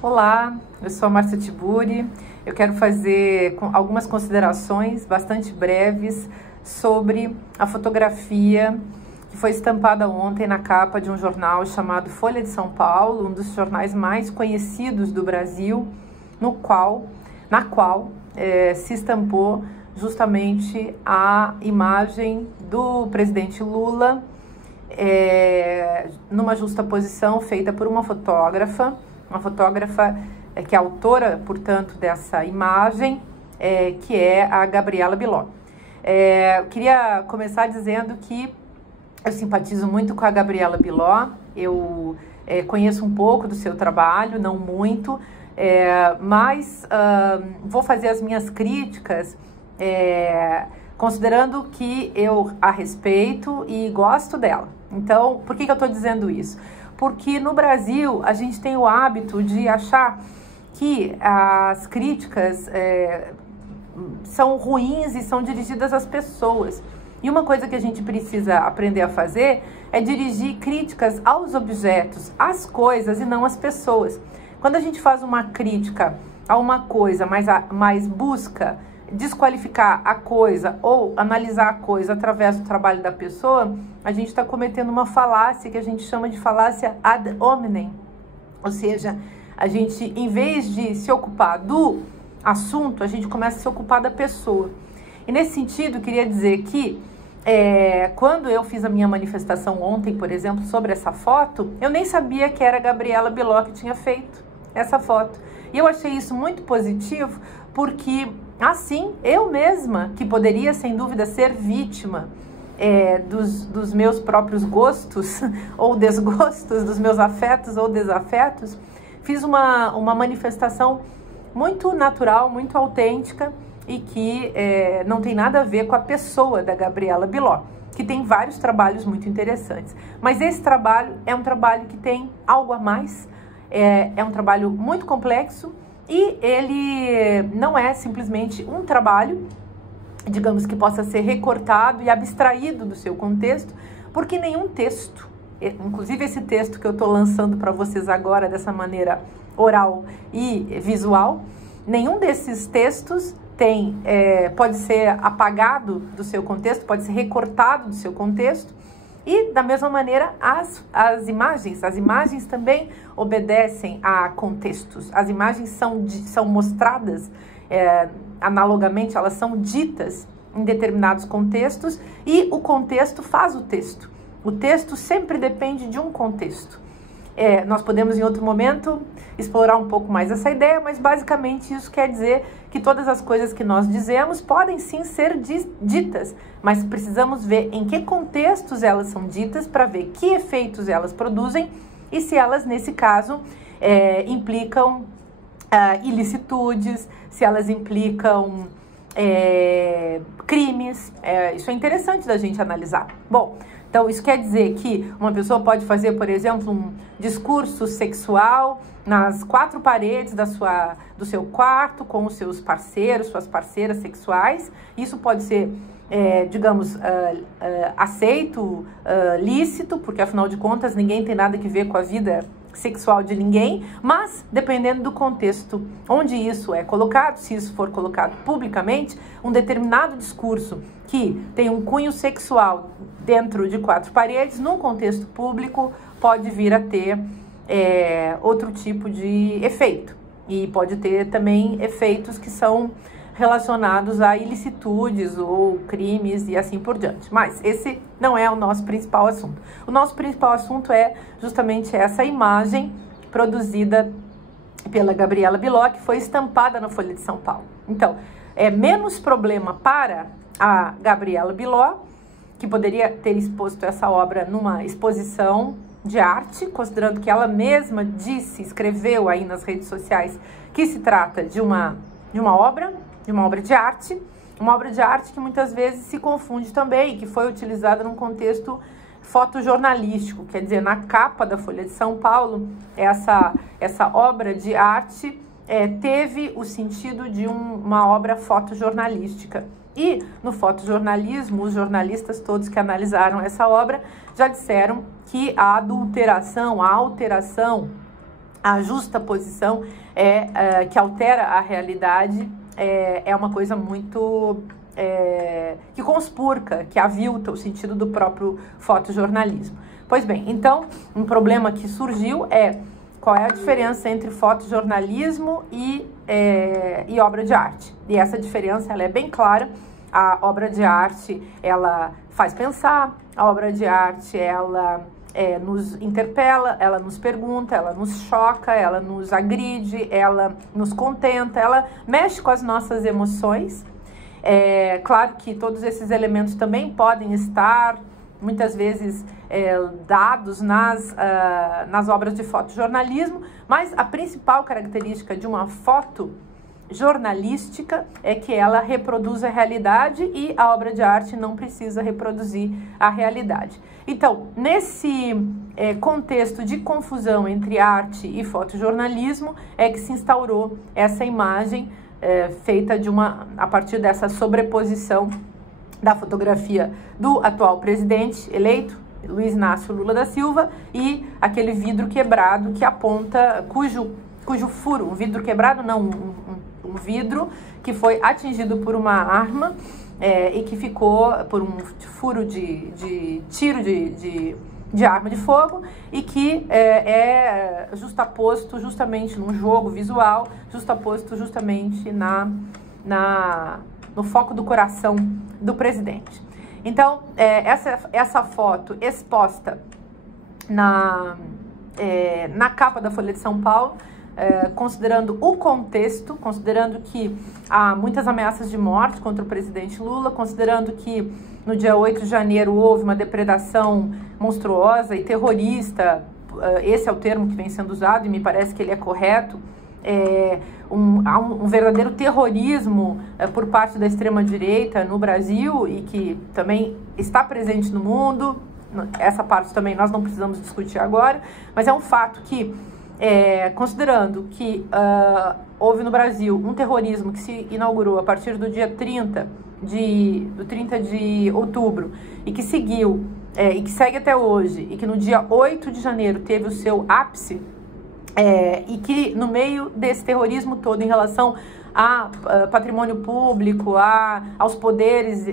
Olá, eu sou a Márcia Tiburi. Eu quero fazer algumas considerações bastante breves sobre a fotografia que foi estampada ontem na capa de um jornal chamado Folha de São Paulo, um dos jornais mais conhecidos do Brasil, na qual se estampou justamente a imagem do presidente Lula numa justaposição feita por uma fotógrafa que é autora, portanto, dessa imagem, que é a Gabriela Biló. Eu queria começar dizendo que eu simpatizo muito com a Gabriela Biló. Eu conheço um pouco do seu trabalho, não muito, mas vou fazer as minhas críticas considerando que eu a respeito e gosto dela. Então, por que eu estou dizendo isso? Porque no Brasil a gente tem o hábito de achar que as críticas são ruins e são dirigidas às pessoas. E uma coisa que a gente precisa aprender a fazer é dirigir críticas aos objetos, às coisas e não às pessoas. Quando a gente faz uma crítica a uma coisa, mas busca desqualificar a coisa ou analisar a coisa através do trabalho da pessoa, a gente está cometendo uma falácia que a gente chama de falácia ad hominem. Ou seja, a gente, em vez de se ocupar do assunto, a gente começa a se ocupar da pessoa. E nesse sentido, queria dizer que quando eu fiz a minha manifestação ontem, por exemplo, sobre essa foto, eu nem sabia que era a Gabriela Biló que tinha feito essa foto. E eu achei isso muito positivo, porque assim, eu mesma, que poderia sem dúvida ser vítima dos meus próprios gostos ou desgostos, dos meus afetos ou desafetos, fiz uma manifestação muito natural, muito autêntica e que não tem nada a ver com a pessoa da Gabriela Biló, que tem vários trabalhos muito interessantes. Mas esse trabalho é um trabalho que tem algo a mais, é um trabalho muito complexo e ele não é simplesmente um trabalho, digamos, que possa ser recortado e abstraído do seu contexto, porque nenhum texto, inclusive esse texto que eu estou lançando para vocês agora dessa maneira oral e visual, nenhum desses textos pode ser apagado do seu contexto, pode ser recortado do seu contexto. E, da mesma maneira, as imagens também obedecem a contextos. As imagens são mostradas, analogamente, elas são ditas em determinados contextos e o contexto faz o texto. O texto sempre depende de um contexto. Nós podemos, em outro momento, explorar um pouco mais essa ideia, mas, basicamente, isso quer dizer que todas as coisas que nós dizemos podem, sim, ser ditas, mas precisamos ver em que contextos elas são ditas para ver que efeitos elas produzem e se elas, nesse caso, implicam ilicitudes, se elas implicam crimes. Isso é interessante da gente analisar. Bom, então, isso quer dizer que uma pessoa pode fazer, por exemplo, um discurso sexual nas quatro paredes do seu quarto com os seus parceiros, suas parceiras sexuais. Isso pode ser, digamos, aceito, lícito, porque, afinal de contas, ninguém tem nada que ver com a vida sexual de ninguém, mas dependendo do contexto onde isso é colocado, se isso for colocado publicamente, um determinado discurso que tem um cunho sexual dentro de quatro paredes, num contexto público, pode vir a ter outro tipo de efeito. E pode ter também efeitos que são relacionados a ilicitudes ou crimes e assim por diante. Mas esse não é o nosso principal assunto. O nosso principal assunto é justamente essa imagem produzida pela Gabriela Biló, que foi estampada na Folha de São Paulo. Então, é menos problema para a Gabriela Biló, que poderia ter exposto essa obra numa exposição de arte, considerando que ela mesma escreveu aí nas redes sociais que se trata de uma obra de arte, uma obra de arte que muitas vezes se confunde também, que foi utilizada num contexto fotojornalístico, quer dizer, na capa da Folha de São Paulo, essa obra de arte teve o sentido de uma obra fotojornalística. E no fotojornalismo, os jornalistas todos que analisaram essa obra já disseram que a alteração a justaposição que altera a realidade é uma coisa muito que conspurca, que avilta o sentido do próprio fotojornalismo. Pois bem, então um problema que surgiu qual é a diferença entre fotojornalismo e obra de arte. E essa diferença ela é bem clara. A obra de arte ela faz pensar, a obra de arte ela nos interpela, ela nos pergunta, ela nos choca, ela nos agride, ela nos contenta, ela mexe com as nossas emoções. Claro que todos esses elementos também podem estar, muitas vezes, dados nas obras de fotojornalismo, mas a principal característica de uma foto jornalística é que ela reproduz a realidade e a obra de arte não precisa reproduzir a realidade. Então, nesse contexto de confusão entre arte e fotojornalismo é que se instaurou essa imagem feita a partir dessa sobreposição da fotografia do atual presidente eleito, Luiz Inácio Lula da Silva, e aquele vidro quebrado que aponta, cujo furo, um vidro quebrado não, um vidro que foi atingido por uma arma e que ficou por um furo de tiro de arma de fogo e que é justaposto justamente num jogo visual, justaposto justamente no foco do coração do presidente. Então, essa foto exposta na capa da Folha de São Paulo, considerando o contexto, considerando que há muitas ameaças de morte contra o presidente Lula, considerando que no dia 8 de janeiro houve uma depredação monstruosa e terrorista, esse é o termo que vem sendo usado e me parece que ele é correto, há um verdadeiro terrorismo por parte da extrema-direita no Brasil e que também está presente no mundo. Essa parte também nós não precisamos discutir agora, mas é um fato que, considerando que houve no Brasil um terrorismo que se inaugurou a partir do dia 30 de outubro e que seguiu, e que segue até hoje, e que no dia 8 de janeiro teve o seu ápice, e que no meio desse terrorismo todo em relação a patrimônio público, aos poderes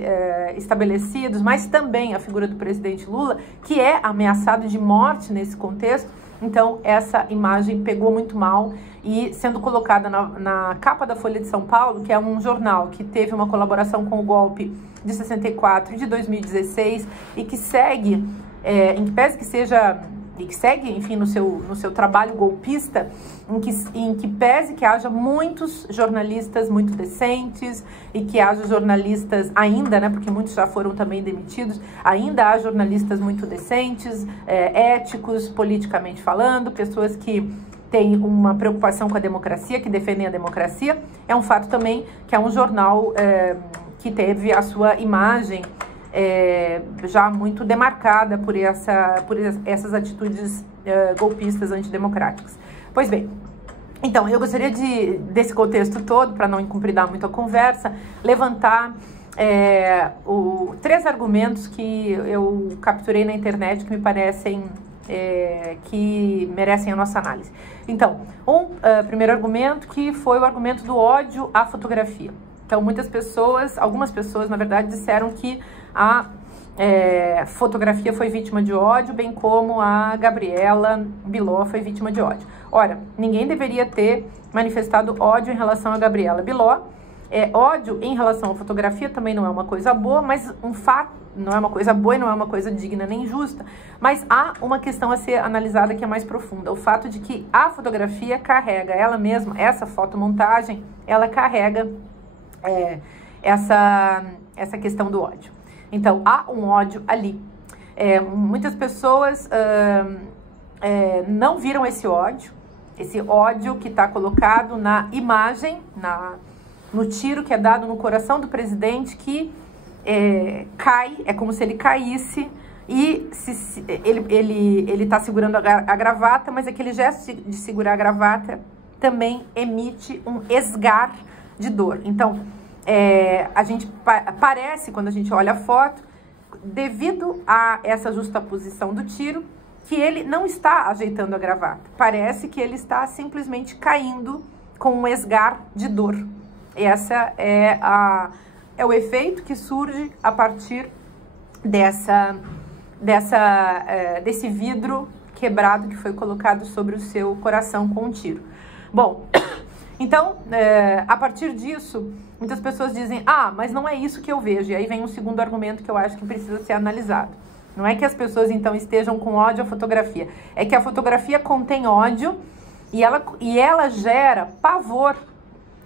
estabelecidos, mas também a figura do presidente Lula, que é ameaçado de morte nesse contexto. Então essa imagem pegou muito mal e sendo colocada na capa da Folha de São Paulo, que é um jornal que teve uma colaboração com o golpe de 64 e de 2016 e que segue, em que pese que seja... e que segue, enfim, no seu trabalho golpista, em que pese que haja muitos jornalistas muito decentes e que haja jornalistas ainda, né, porque muitos já foram também demitidos, ainda há jornalistas muito decentes, éticos, politicamente falando, pessoas que têm uma preocupação com a democracia, que defendem a democracia. É um fato também que é um jornal que teve a sua imagem já muito demarcada por essas atitudes golpistas antidemocráticas. Pois bem, então eu gostaria desse contexto todo, para não incumpridar muito a conversa, levantar 3 argumentos que eu capturei na internet que me parecem que merecem a nossa análise. Então, primeiro argumento que foi o argumento do ódio à fotografia. Então, algumas pessoas, na verdade, disseram que a fotografia foi vítima de ódio, bem como a Gabriela Biló foi vítima de ódio. Ora, ninguém deveria ter manifestado ódio em relação a Gabriela Biló. Ódio em relação à fotografia também não é uma coisa boa, mas um fato, não é uma coisa boa e não é uma coisa digna nem justa. Mas há uma questão a ser analisada que é mais profunda. O fato de que a fotografia carrega ela mesma, essa fotomontagem, ela carrega essa questão do ódio. Então, há um ódio ali. Muitas pessoas não viram esse ódio que está colocado na imagem, no tiro que é dado no coração do presidente, que cai, é como se ele caísse, e ele está segurando a gravata, mas aquele gesto de segurar a gravata também emite um esgar de dor. Então, a gente parece, quando a gente olha a foto, devido a essa justaposição do tiro, que ele não está ajeitando a gravata. Parece que ele está simplesmente caindo com um esgar de dor. Essa é o efeito que surge a partir desse vidro quebrado que foi colocado sobre o seu coração com um tiro. Bom, então, a partir disso, muitas pessoas dizem, mas não é isso que eu vejo. E aí vem um segundo argumento que eu acho que precisa ser analisado. Não é que as pessoas, então, estejam com ódio à fotografia. É que a fotografia contém ódio e ela gera pavor.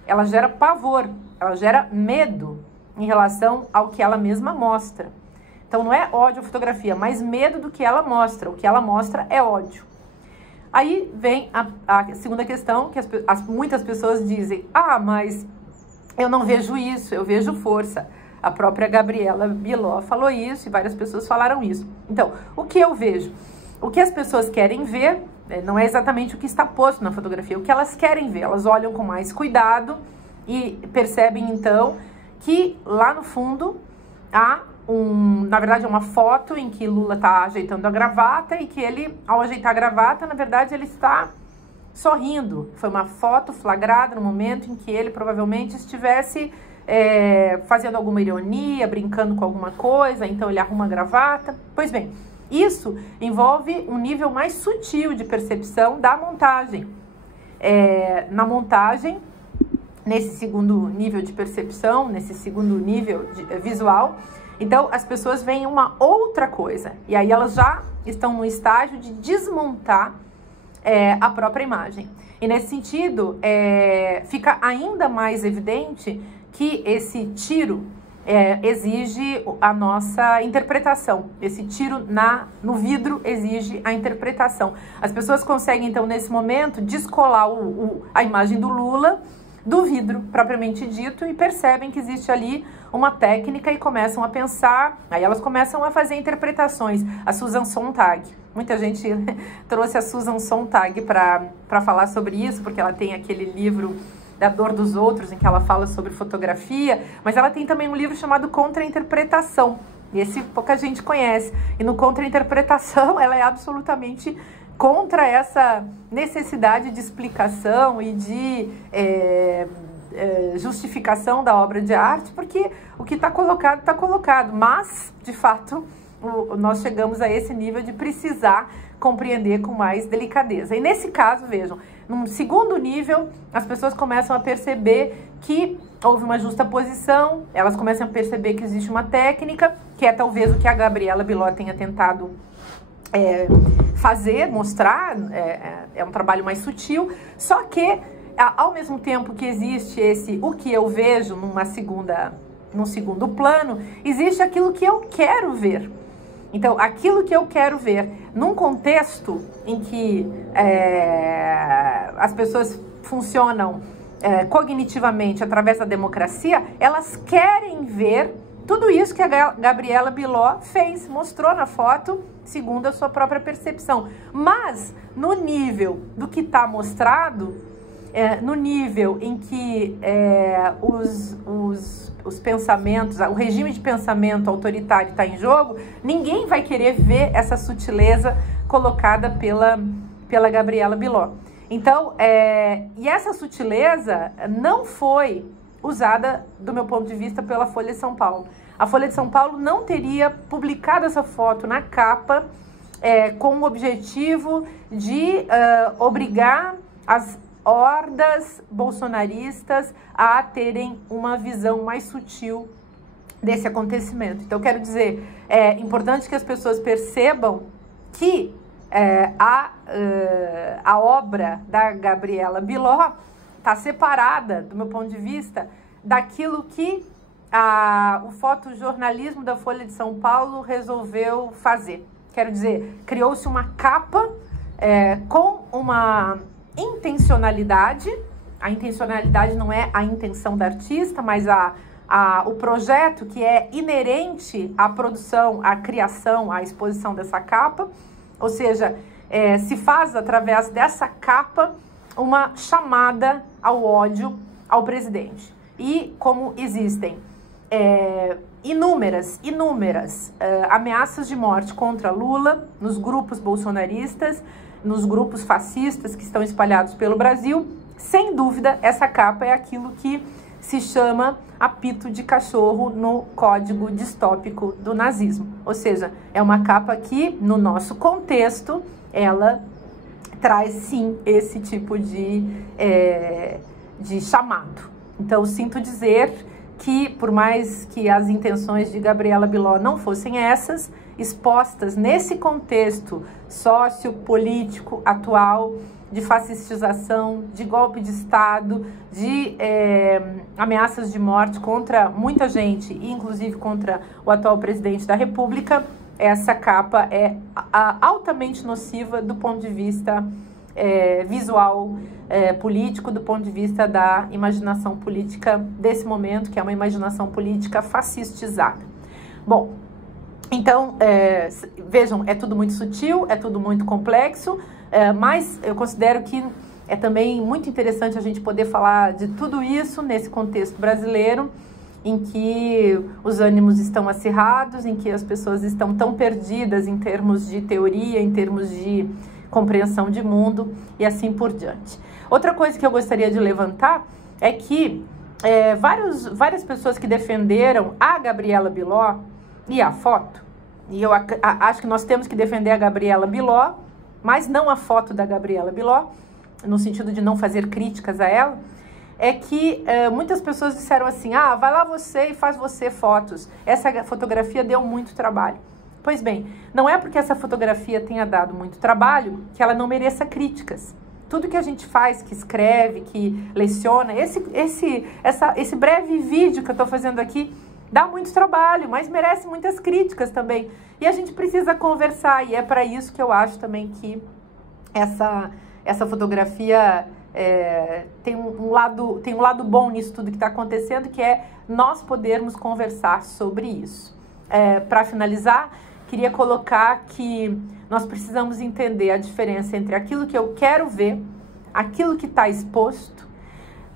Ela gera pavor, ela gera medo em relação ao que ela mesma mostra. Então, não é ódio à fotografia, mas medo do que ela mostra. O que ela mostra é ódio. Aí vem a segunda questão, que muitas pessoas dizem, mas eu não vejo isso, eu vejo força. A própria Gabriela Biló falou isso e várias pessoas falaram isso. Então, o que eu vejo? O que as pessoas querem ver não é exatamente o que está posto na fotografia, o que elas querem ver. Elas olham com mais cuidado e percebem, então, que lá no fundo há na verdade, é uma foto em que Lula está ajeitando a gravata e que ele, ao ajeitar a gravata, na verdade, ele está sorrindo. Foi uma foto flagrada no momento em que ele provavelmente estivesse fazendo alguma ironia, brincando com alguma coisa, então ele arruma a gravata. Pois bem, isso envolve um nível mais sutil de percepção da montagem. Na montagem, nesse segundo nível de percepção, nesse segundo nível visual, então as pessoas veem uma outra coisa. E aí elas já estão no estágio de desmontar a própria imagem. E nesse sentido, fica ainda mais evidente que esse tiro exige a nossa interpretação. Esse tiro no vidro exige a interpretação. As pessoas conseguem, então, nesse momento, descolar a imagem do Lula do vidro, propriamente dito, e percebem que existe ali uma técnica e começam a pensar, aí elas começam a fazer interpretações. A Susan Sontag, muita gente trouxe a Susan Sontag para falar sobre isso, porque ela tem aquele livro da Dor dos Outros, em que ela fala sobre fotografia, mas ela tem também um livro chamado Contra-Interpretação, e esse pouca gente conhece, e no Contra-Interpretação ela é absolutamente contra essa necessidade de explicação e de justificação da obra de arte, porque o que está colocado, mas, de fato, nós chegamos a esse nível de precisar compreender com mais delicadeza. E nesse caso, vejam, num segundo nível, as pessoas começam a perceber que houve uma justaposição, elas começam a perceber que existe uma técnica, que é talvez o que a Gabriela Biló tenha tentado fazer, mostrar, é um trabalho mais sutil, só que ao mesmo tempo que existe o que eu vejo num segundo plano, existe aquilo que eu quero ver. Então, aquilo que eu quero ver num contexto em que as pessoas funcionam cognitivamente através da democracia, elas querem ver tudo isso que a Gabriela Biló fez, mostrou na foto, segundo a sua própria percepção. Mas, no nível do que está mostrado, no nível em que os pensamentos, o regime de pensamento autoritário está em jogo, ninguém vai querer ver essa sutileza colocada pela Gabriela Biló. Então, e essa sutileza não foi usada, do meu ponto de vista, pela Folha de São Paulo. A Folha de São Paulo não teria publicado essa foto na capa com o objetivo de obrigar as hordas bolsonaristas a terem uma visão mais sutil desse acontecimento. Então, quero dizer, é importante que as pessoas percebam que a obra da Gabriela Biló está separada, do meu ponto de vista, daquilo que o fotojornalismo da Folha de São Paulo resolveu fazer. Quero dizer, criou-se uma capa com uma intencionalidade. A intencionalidade não é a intenção da artista, mas o projeto que é inerente à produção, à criação, à exposição dessa capa. Ou seja, se faz através dessa capa uma chamada ao ódio ao presidente. E como existem inúmeras ameaças de morte contra Lula, nos grupos bolsonaristas, nos grupos fascistas que estão espalhados pelo Brasil. Sem dúvida, essa capa é aquilo que se chama apito de cachorro no código distópico do nazismo. Ou seja, é uma capa que, no nosso contexto, ela traz sim esse tipo de chamado. Então, sinto dizer que, por mais que as intenções de Gabriela Biló não fossem essas, expostas nesse contexto sociopolítico atual, de fascistização, de golpe de Estado, de ameaças de morte contra muita gente, inclusive contra o atual presidente da República, essa capa é altamente nociva do ponto de vista visual, político, do ponto de vista da imaginação política desse momento, que é uma imaginação política fascistizada. Bom, então, vejam, é tudo muito sutil, é tudo muito complexo, mas eu considero que é também muito interessante a gente poder falar de tudo isso nesse contexto brasileiro, em que os ânimos estão acirrados, em que as pessoas estão tão perdidas em termos de teoria, em termos de compreensão de mundo e assim por diante. Outra coisa que eu gostaria de levantar é que várias pessoas que defenderam a Gabriela Biló e a foto, e eu acho que nós temos que defender a Gabriela Biló, mas não a foto da Gabriela Biló, no sentido de não fazer críticas a ela, é que muitas pessoas disseram assim, vai lá você e faz você fotos, essa fotografia deu muito trabalho. Pois bem, não é porque essa fotografia tenha dado muito trabalho que ela não mereça críticas. Tudo que a gente faz, que escreve, que leciona, esse breve vídeo que eu estou fazendo aqui, dá muito trabalho, mas merece muitas críticas também. E a gente precisa conversar, e é para isso que eu acho também que essa fotografia tem um lado bom nisso tudo que está acontecendo, que é nós podermos conversar sobre isso. Para finalizar, queria colocar que nós precisamos entender a diferença entre aquilo que eu quero ver, aquilo que está exposto,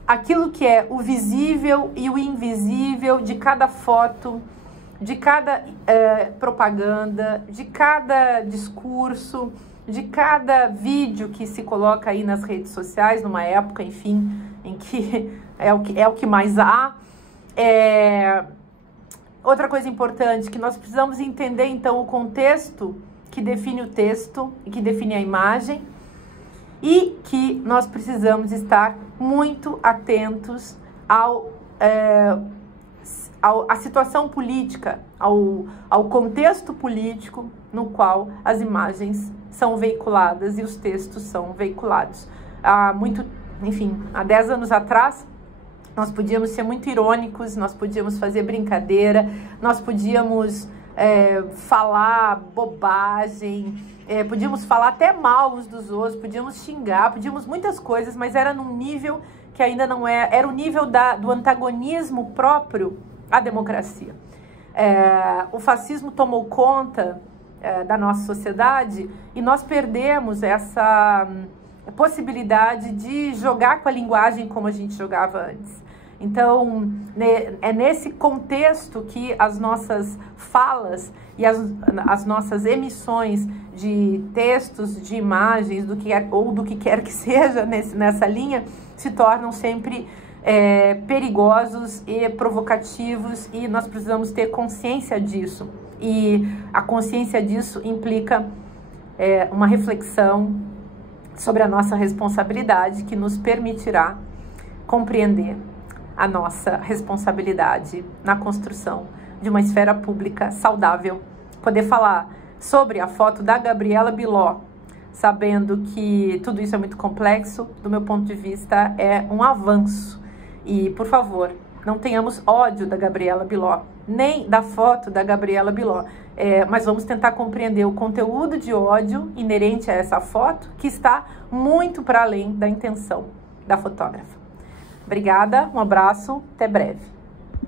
aquilo que é o visível e o invisível de cada foto, de cada propaganda, de cada discurso, de cada vídeo que se coloca aí nas redes sociais, numa época, enfim, em que é o que mais há. Outra coisa importante, que nós precisamos entender, então, o contexto que define o texto e que define a imagem, e que nós precisamos estar muito atentos à situação política, ao contexto político no qual as imagens são veiculadas e os textos são veiculados. Há 10 anos atrás, nós podíamos ser muito irônicos, nós podíamos fazer brincadeira, nós podíamos falar bobagem, podíamos falar até mal uns dos outros, podíamos xingar, podíamos muitas coisas, mas era num nível que ainda não era o nível do antagonismo próprio à democracia. O fascismo tomou conta da nossa sociedade e nós perdemos essa possibilidade de jogar com a linguagem como a gente jogava antes. Então, é nesse contexto que as nossas falas e as nossas emissões de textos, de imagens, do que quer que seja nessa linha, se tornam sempre perigosos e provocativos, e nós precisamos ter consciência disso. E a consciência disso implica uma reflexão sobre a nossa responsabilidade, que nos permitirá compreender a nossa responsabilidade na construção de uma esfera pública saudável. Poder falar sobre a foto da Gabriela Biló, sabendo que tudo isso é muito complexo, do meu ponto de vista, é um avanço. E, por favor, não tenhamos ódio da Gabriela Biló, nem da foto da Gabriela Biló, mas vamos tentar compreender o conteúdo de ódio inerente a essa foto, que está muito para além da intenção da fotógrafa. Obrigada, um abraço, até breve.